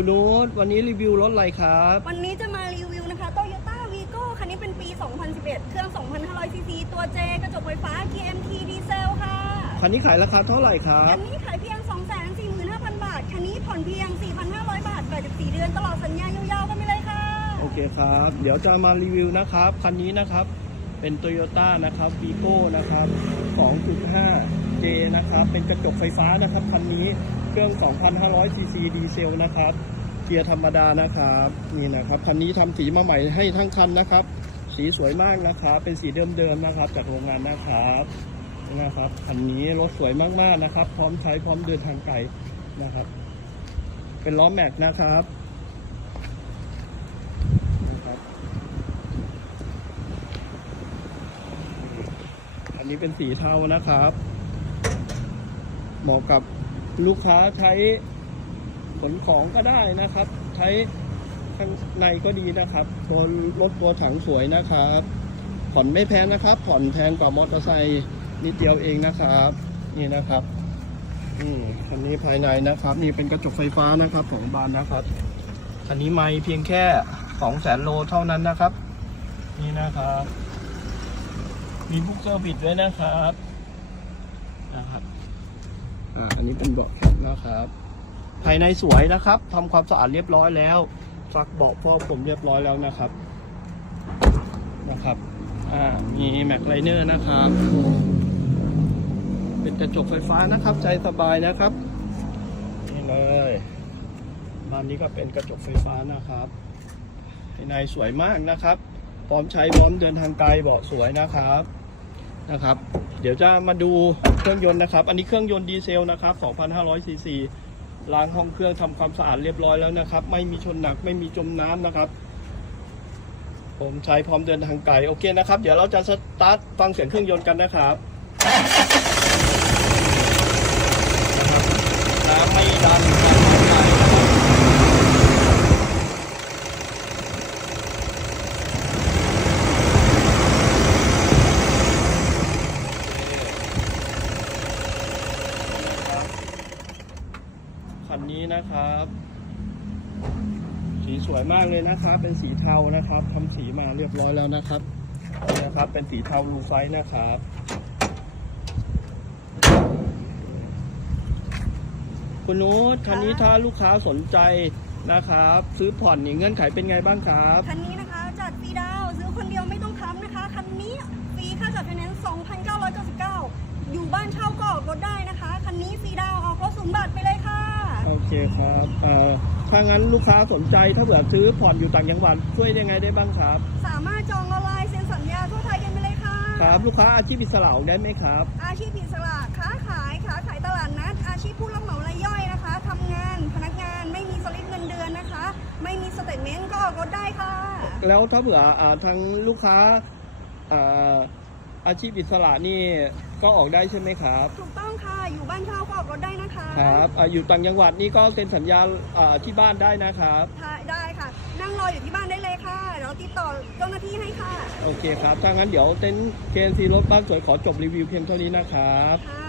คุณนุชวันนี้รีวิวรถอะไรครับ วันนี้จะมารีวิวนะคะ Toyota Vigo คันนี้เป็นปี 2011 เครื่อง 2,500 ซีซี ตัว J กระจกไฟฟ้า GMT ดีเซลค่ะ คันนี้ขายราคาเท่าไหร่ครัคับนนี้ขายเพียง 245,000 บาท คันนี้ผ่อนเพียง 4,500 บาท84เดือน ตลอดสัญญายาวๆ กันไปเลยค่ะ โอเคครับ เดี๋ยวจะมารีวิวนะครับ คันนี้นะครับ เป็น Toyota นะครับวีโก้นะครับ 2.5J นะครับ เป็นกระจกไฟฟ้านะครับ คันนี้ เครื่อง 2,500 ซีซีดีเซลนะครับ เกียร์ธรรมดานะครับ นี่นะครับคันนี้ทำสีมาใหม่ให้ทั้งคันนะครับ สีสวยมากนะครับ เป็นสีเดิมๆนะครับ จากโรงงานนะครับนะครับคันนี้รถสวยมากๆนะครับ พร้อมใช้พร้อมเดินทางไกลนะครับ เป็นล้อแม็กนะครับนะครับอันนี้เป็นสีเทานะครับ เหมาะกับ ลูกค้าใช้ขนของก็ได้นะครับ ใช้ข้างในก็ดีนะครับตัวรถตัวถังสวยนะครับ ผ่อนไม่แพงนะครับ ผ่อนแพงกว่ามอเตอร์ไซค์นิดเดียวเองนะครับ นี่นะครับอืมคันนี้ภายในนะครับ นี่เป็นกระจกไฟฟ้านะครับของบานนะครับคันนี้ไม่เพียงแค่สองแสนโลเท่านั้นนะครับ นี่นะครับ มีบุ๊กเซอร์บิดด้วยนะครับนะครับ อ่าอันนี้เป็นเบาะแข็งนะครับ ภายในสวยนะครับทำความสะอาดเรียบร้อยแล้วซักเบาะฟอกผมเรียบร้อยแล้วนะครับนะครับอ่ามีแม็กไลเนอร์นะครับ เป็นกระจกไฟฟ้านะครับ ใจสบายนะครับนี่เลยบานนี้ก็เป็นกระจกไฟฟ้านะครับภายในสวยมากนะครับ พร้อมใช้พร้อมเดินทางไกลเบาะสวยนะครับ นะครับ เดี๋ยวจะมาดูเครื่องยนต์นะครับ อันนี้เครื่องยนต์ดีเซลนะครับ 2,500ซีซีล้างห้องเครื่องทำความสะอาดเรียบร้อยแล้วนะครับ ไม่มีชนหนักไม่มีจมน้ำนะครับ ผมใช้พร้อมเดินทางไกลโอเคนะครับ เดี๋ยวเราจะสตาร์ทฟังเสียงเครื่องยนต์กันนะครับน้ำไม่ดันน้ำไม่ไหลนะครับคั นนี้นะครับ สีสวยมากเลยนะครับ เป็นสีเทานะครับทำสีมาเรียบร้อยแล้วนะครับนี่นะครับ เป็นสีเทาลูไซส์นะครับคุณนุชคันนี้ถ้าลูกค้าสนใจนะครับ ซื้อผ่อนนี่เงื่อนไขเป็นไงบ้างครับคันนี้นะคะจัดฟรีดาวน์ซื้อคนเดียวไม่ต้องค้ำนะคะคันนี้ฟรีค่าจัดไฟแนนซ์2,999 อยู่บ้านเช่าก็ออกรถได้นะคะ คันนี้ฟรีดาวน์ออกรถศูนย์บาทไปเลยค่ะโอ เคครับเอ่อถ้างั้นลูกค้าสนใจถ้าเผื่อซื้อผ่อนอยู่ต่างจังหวัดช่วยยังไงได้บ้างครับ สามารถจองออนไลน์เซ็นสัญญาทั่วไทยกันไปเลยค่ะ ครับลูกค้าอาชีพอิสระออกได้ไหมครับ อาชีพอิสระค้าขายค้าขายตลาดนัด อาชีพผู้รับเหมารายย่อยนะคะทำงานพนักงานไม่มีสลิปเงินเดือนนะคะ ไม่มีสเตทเมนต์ก็ออกรถได้ค่ะ แล้วถ้าเผื่ออ่าทางลูกค้าอ่าอาชีพอิสระนี่ ก็ออกได้ใช่ไหมครับ ถูกต้องค่ะ อยู่บ้านเช่าก็ออกรถได้นะคะครับอาอยู่ต่างจังหวัดนี่ก็เซ็นสัญญาอ่าที่บ้านได้นะครับ ค่ะได้ค่ะ นั่งรออยู่ที่บ้านได้เลยค่ะเดี๋ยวติดต่อเจ้าหน้าที่ให้ค่ะ โอเคครับ ถ้างั้นเดี๋ยวเต็นท์ KNC รถบ้านสวยขอจบรีวิวเพียงเท่านี้นะครับ ค่ะ